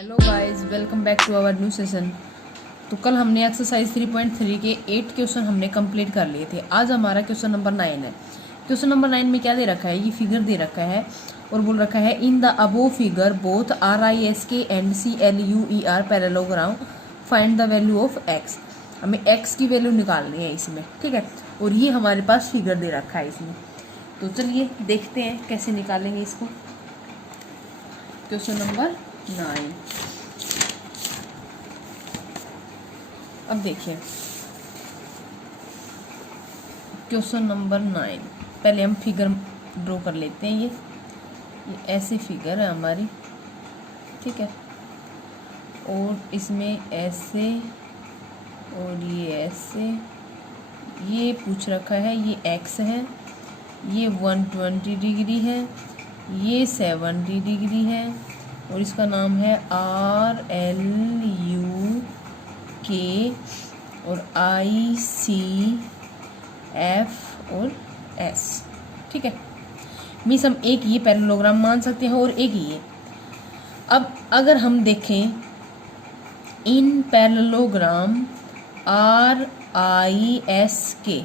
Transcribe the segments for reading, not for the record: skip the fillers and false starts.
Hello guys, welcome back to our new session. तो कल हमने एक्सरसाइज 3.3 के 8 क्वेश्चन हमने कंप्लीट कर लिए थे। आज हमारा क्वेश्चन नंबर 9 है। क्वेश्चन नंबर 9 में क्या दे रखा है, ये फिगर दे रखा है और बोल रखा है in the above figure both RISK and CLUER parallelogram find the value of x। हमें x की वैल्यू निकालनी है इसमें, ठीक है। और ये हमारे पास फिगर दे रखा है इसमें। तो चलिए देखते हैं कैसे निकालेंगे इसको। Question number 9। अब देखिए क्वेश्चन नंबर 9। पहले हम फिगर ड्रॉ कर लेते हैं। ये ऐसी फिगर है हमारी, ठीक है। और इसमें ऐसे और ये ऐसे, ये पूछ रखा है ये x है, ये 120 डिग्री है, ये 70 डिग्री है और इसका नाम है RLUK और ICF और S, ठीक है। मीन्स हम एक ये पैरेललोग्राम मान सकते हैं और एक ये। अब अगर हम देखें इन पैरेललोग्राम RISK,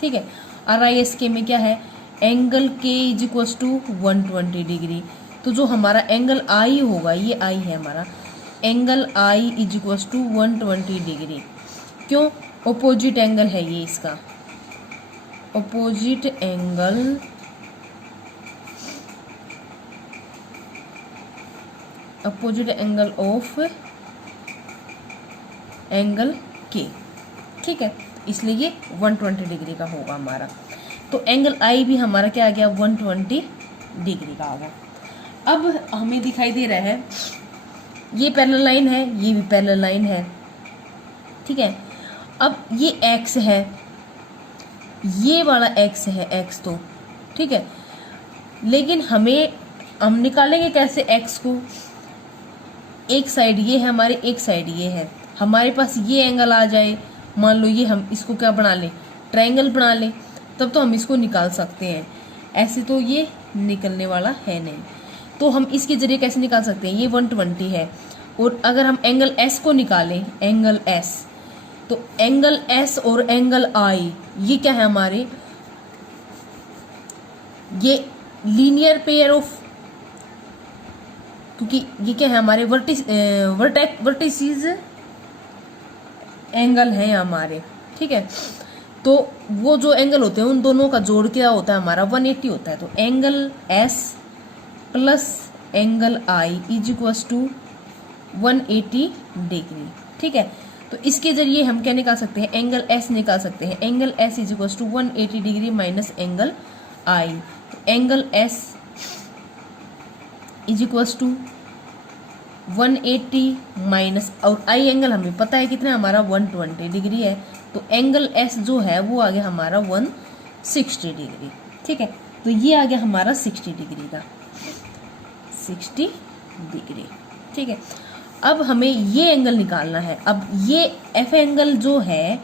ठीक है। RISK में क्या है, angle K is equal to 120 degree. तो जो हमारा एंगल I होगा, ये I है हमारा, angle I is equal to 120 degree. क्यों? ओपोजिट एंगल है ये इसका, opposite angle of angle K, ठीक है। इसलिए ये 120 डिग्री का होगा हमारा। तो एंगल I भी हमारा क्या आ गया, 120 डिग्री का होगा। अब हमें दिखाई दे रहा है ये पैरेलल लाइन है, ये भी पैरेलल लाइन है, ठीक है। अब ये x है, ये वाला x है, x तो ठीक है। लेकिन हम निकालेंगे कैसे x को। एक साइड ये है हमारी, एक साइड ये है हमारे पास। ये एंगल आ जाए, मान लो ये, हम इसको क्या बना लें, ट्रायंगल बना लें, तब तो हम इसको निकाल सकते हैं। ऐसे तो ये निकलने वाला है नहीं, तो हम इसके जरिए कैसे निकाल सकते हैं। ये 120 है और अगर हम एंगल S को निकालें, एंगल S, तो एंगल S और एंगल I ये क्या है हमारे, ये लीनियर पेयर ऑफ, क्योंकि ये क्या है हमारे वर्टिसीज एंगल है हमारे, ठीक है। तो वो जो एंगल होते हैं उन दोनों का जोड़ क्या होता है हमारा, 180 होता है। तो angle S plus angle I is equal to 180 degree, ठीक है। तो इसके जरिए हम क्या निकाल सकते हैं, एंगल S निकाल सकते हैं। Angle S is equal to 180 degree minus angle I। तो angle S is equal to 180 minus, और I एंगल हमें पता है कितना हमारा, 120 डिग्री है। तो एंगल S जो है वो आ गया हमारा 160 डिग्री, ठीक है। तो ये आ गया हमारा 60 डिग्री का, 60 डिग्री, ठीक है। अब हमें ये एंगल निकालना है। अब ये F एंगल जो है,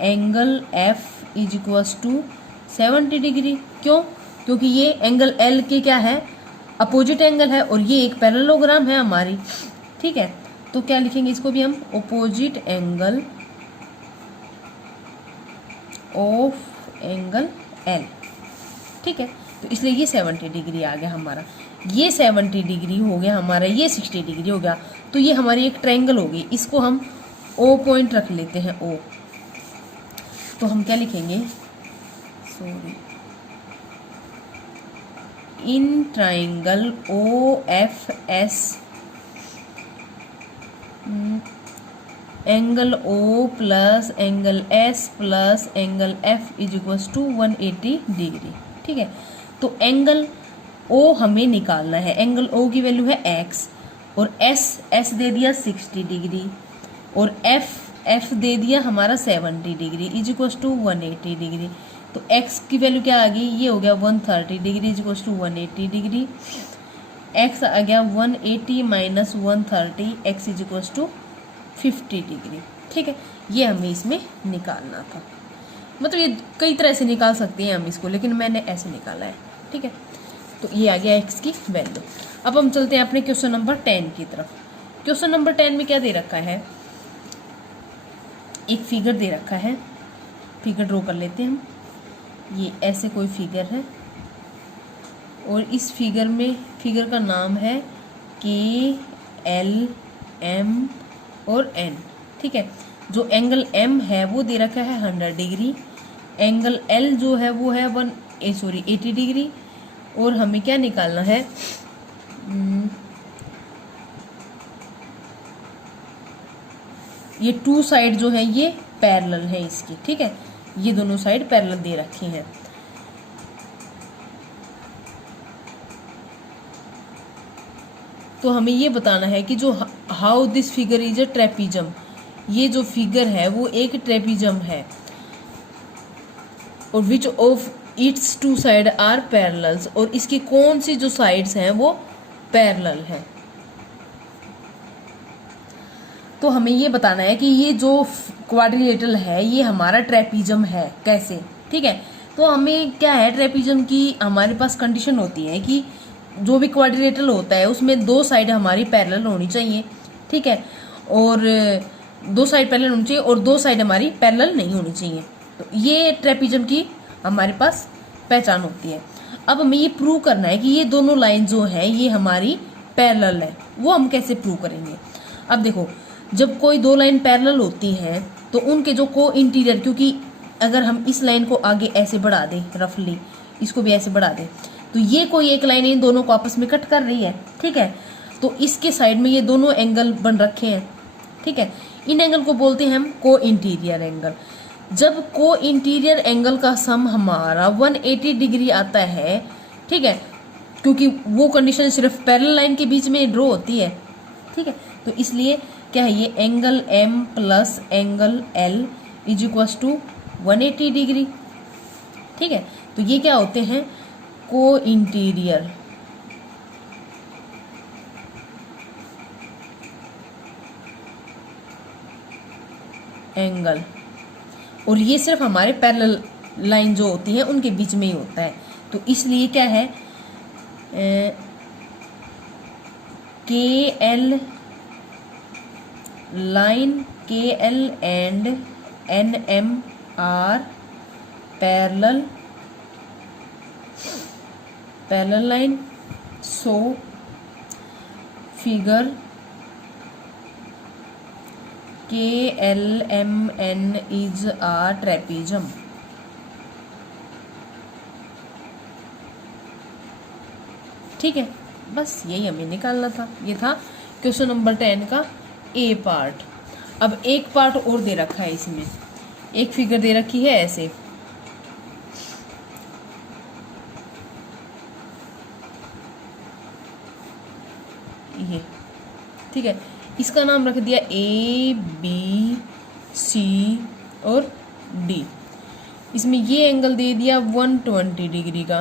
angle F is equal to 70 degree. क्यों? क्योंकि ये एंगल L के क्या है, अपोजिट एंगल है और ये एक पैरेललोग्राम है हमारी, ठीक है। तो क्या लिखेंगे इसको भी हम, opposite angle of angle L, ठीक है। तो इसलिए ये 70 डिग्री आ गया हमारा, ये 70 डिग्री हो गया हमारा, ये 60 डिग्री हो गया। तो ये हमारी एक ट्रायंगल होगी, इसको हम O पॉइंट रख लेते हैं, O। तो हम क्या लिखेंगे, sorry, in triangle OFS angle O plus angle S plus angle F is equal to 180 degree, ठीक है। तो एंगल O हमें निकालना है। एंगल O की वैल्यू है x और S दे दिया 60 डिग्री और F दे दिया हमारा 70 degree is equal to 180 degree. तो x की वैल्यू क्या आ गई, ये हो गया 130 degree is equal to 180 degree. x आ गया 180 minus 130, x is equal to 50 degree, ठीक है। ये हमें इसमें निकालना था। मतलब ये कई तरह से निकाल सकते हैं हम इसको, लेकिन मैंने ऐसे निकाला है, ठीक है। तो ये आ गया x की वैल्यू। अब हम चलते हैं अपने क्वेश्चन नंबर 10 की तरफ। क्वेश्चन नंबर 10 में क्या दे रखा है, एक फिगर दे रखा है, फिगर ड्रॉ कर लेते हैं हम। ये ऐसे कोई फिगर है और इस फिगर में, फिगर का नाम है KLM और N, ठीक है। जो एंगल M है वो दे रखा है 100 डिग्री, एंगल L जो है वो है 80 डिग्री, और हमें क्या निकालना है, ये 2 साइड जो है ये पैरेलल है इसकी, ठीक है। ये दोनों साइड पैरेलल दे रखी हैं। तो हमें ये बताना है कि जो how this figure is a trapezium, ये जो फिगर है वो एक ट्रेपीजम है, और which of its 2 side are parallels, और इसकी कौन सी जो साइड्स हैं वो पैरेलल है। तो हमें ये बताना है कि ये जो क्वाड्रिलेटरल है ये हमारा ट्रेपीजम है, कैसे, ठीक है। तो हमें क्या है, ट्रेपीजम की हमारे पास कंडीशन होती है कि जो भी क्वाड्रिलेटरल होता है उसमें 2 साइड हमारी पैरेलल होनी चाहिए, ठीक है, और 2 साइड पैरेलल होनी चाहिए और 2 साइड हमारी पैरेलल नहीं होनी चाहिए। तो ये ट्रेपीजम की हमारे पास पहचान होती है। अब हमें ये प्रूव करना है कि ये दोनों लाइन जो है ये हमारी पैरेलल है। वो हम कैसे प्रूव करेंगे। अब देखो, जब कोई 2 लाइन पैरेलल होती हैं तो उनके जो को इंटीरियर, क्योंकि अगर हम इस लाइन को आगे ऐसे बढ़ा दें, रफली इसको भी ऐसे बढ़ा दें, तो ये कोई एक लाइन इन दोनों को आपस में कट कर रही है, ठीक है। तो इसके साइड में ये दोनों एंगल बन रखे हैं, ठीक है। इन एंगल को बोलते हैं हम को इंटीरियर एंगल। जब को इंटीरियर एंगल का सम हमारा 180 डिग्री आता है, ठीक है, क्योंकि वो कंडीशन सिर्फ पैरेलल लाइन के बीच में ड्रॉ होती है, ठीक है। तो इसलिए क्या है, ये angle M plus angle L is equals to 180 degree, ठीक है। तो ये क्या होते हैं, को इंटीरियर एंगल, और ये सिर्फ हमारे पैरेलल लाइन जो होती है उनके बीच में ही होता है। तो इसलिए क्या है, KL line KL and NM are parallel line, so figure KLMN is a trapezium. ठीक है, बस यही हमें निकालना था। ये था क्वेश्चन नंबर 10 का ए पार्ट। अब एक पार्ट और दे रखा है, इसमें एक फिगर दे रखी है ऐसे, ये, ठीक है। इसका नाम रख दिया ABC और D। इसमें ये एंगल दे दिया 120 डिग्री का,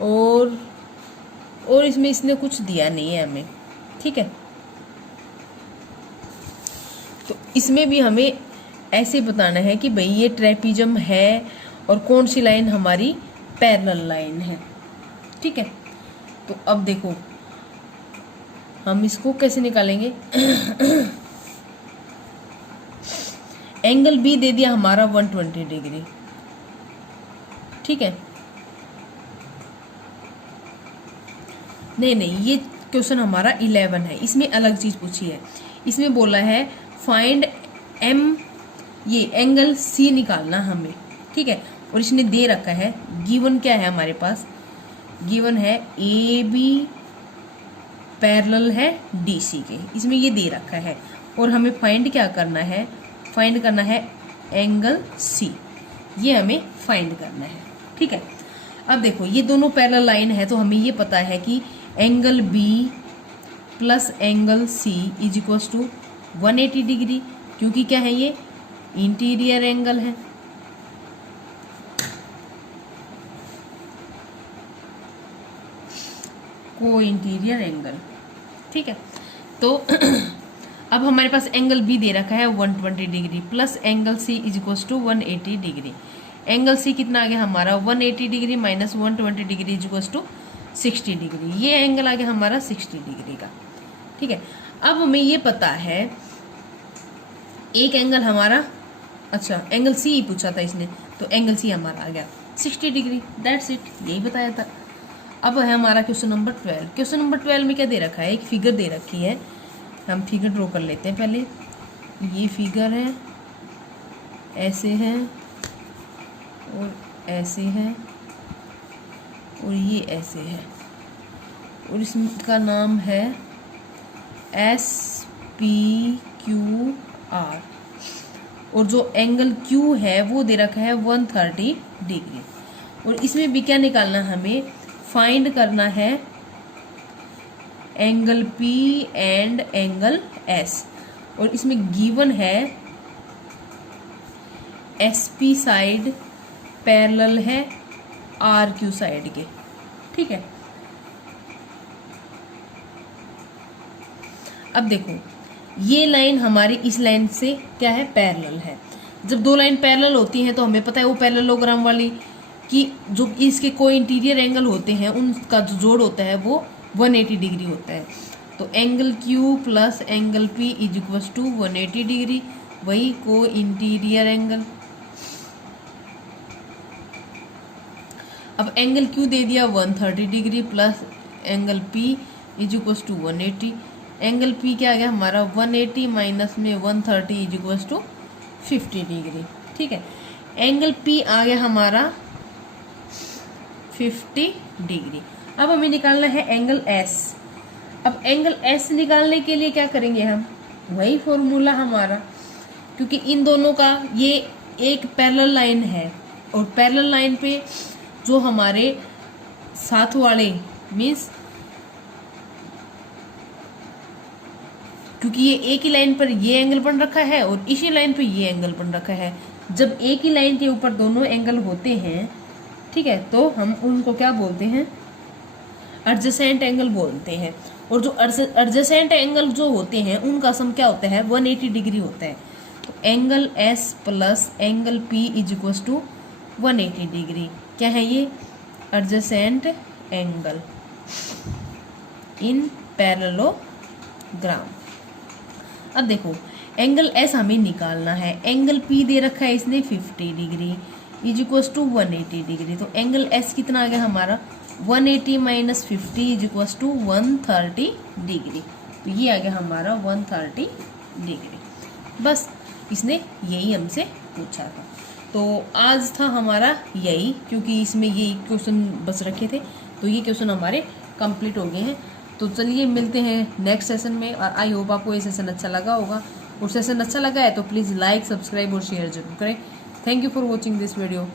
और इसमें इसने कुछ दिया नहीं है हमें, ठीक है। तो इसमें भी हमें ऐसे बताना है कि भाई ये ट्रेपीजम है और कौन सी लाइन हमारी पैरेलल लाइन है, ठीक है। तो अब देखो हम इसको कैसे निकालेंगे। एंगल बी दे दिया हमारा 120 डिग्री, ठीक है। नहीं, ये क्वेश्चन हमारा 11 है, इसमें अलग चीज पूछी है। इसमें बोला है फाइंड M, ये एंगल C निकालना हमें, ठीक है। और इसने दे रखा है, गिवन क्या है हमारे पास, गिवन है AB पैरेलल है DC के, इसमें ये दे रखा है। और हमें फाइंड क्या करना है, फाइंड करना है एंगल C, ये हमें फाइंड करना है, ठीक है। अब देखो ये दोनों पैरेलल लाइन है, तो हमें ये पता है कि angle B plus angle C is equals to 180 degree, क्योंकि क्या है, ये इंटीरियर एंगल है। को इंटीरियर एंगल, ठीक है। तो अब हमारे पास एंगल बी दे रखा है 120 degree plus angle C is equals to 180 degree. Angle C कितना आ गया हमारा 180 degree minus 120 degree is equals to 60 degree. ये एंगल आ गया हमारा 60 डिग्री का। ठीक है, अब हमें ये पता है एक एंगल हमारा, अच्छा एंगल सी ही पूछा था इसने, तो एंगल सी हमारा आ गया 60 डिग्री। दैट्स इट, यही बताया था। अब है हमारा क्वेश्चन नंबर 12। क्वेश्चन नंबर 12 में क्या दे रखा है, एक फिगर दे रखी है। हम फिगर ड्रॉ कर लेते हैं पहले। ये फिगर है, ऐसे है और ऐसे है और ये ऐसे है, और इसका नाम है SPQR, और जो एंगल Q है वो दे रखा है 130 डिग्री। और इसमें भी क्या निकालना है, हमें फाइंड करना है angle P and angle S। और इसमें गिवन है SP साइड पैरेलल है RQ साइड के। ठीक है, अब देखो ये लाइन हमारी इस लाइन से क्या है, पैरेलल है। जब दो लाइन पैरेलल होती हैं तो हमें पता है वो पैरेललोग्राम वाली कि जो इसके कोई इंटीरियर एंगल होते हैं उनका जो जोड़ होता है वो 180 डिग्री होता है। तो angle Q plus angle P is equal to 180 degree, वही को इंटीरियर एंगल। अब एंगल Q दे दिया 130 degree plus angle P is equal to 180। Angle P क्या आ गया हमारा 180 माइनस में 130 इज इक्वल टू 50 डिग्री। ठीक है, एंगल P आ गया हमारा 50 डिग्री। अब हमें निकालना है एंगल S। अब एंगल S निकालने के लिए क्या करेंगे हम, वही फॉर्मूला हमारा, क्योंकि इन दोनों का ये एक पैरेलल लाइन है और पैरेलल लाइन पे जो हमारे साथ वाले मीन्स, क्योंकि ये एक ही लाइन पर ये एंगल बन रखा है और इसी लाइन पे ये एंगल बन रखा है। जब एक ही लाइन के ऊपर दोनों एंगल होते हैं, ठीक है, तो हम उनको क्या बोलते हैं, एडजेसेंट एंगल बोलते हैं। और जो एडजेसेंट एंगल जो होते हैं उनका सम क्या होता है, 180 डिग्री होता है। तो angle S plus angle P is equal to 180 degree. क्या है ये, एडजेसेंट एंगल इन पैरेललोग्राम। अब देखो एंगल S हमें निकालना है। एंगल P दे रखा है इसने 50 degree is equal to 180 degree. तो एंगल S कितना आ गया हमारा, 180 minus 50 is equal to 130 degree. तो ये आ गया हमारा 130 डिग्री। बस इसने यही हमसे पूछा था। तो आज था हमारा यही, क्योंकि इसमें यही क्वेश्चन बस रखे थे, तो ये क्वेश्चन हमारे कंप्लीट हो गए हैं। तो चलिए मिलते हैं नेक्स्ट सेशन में, और आई होप आपको ये सेशन अच्छा लगा होगा। और सेशन अच्छा लगा है तो प्लीज़ लाइक, सब्सक्राइब और शेयर जरूर करें। Thank you for watching this video.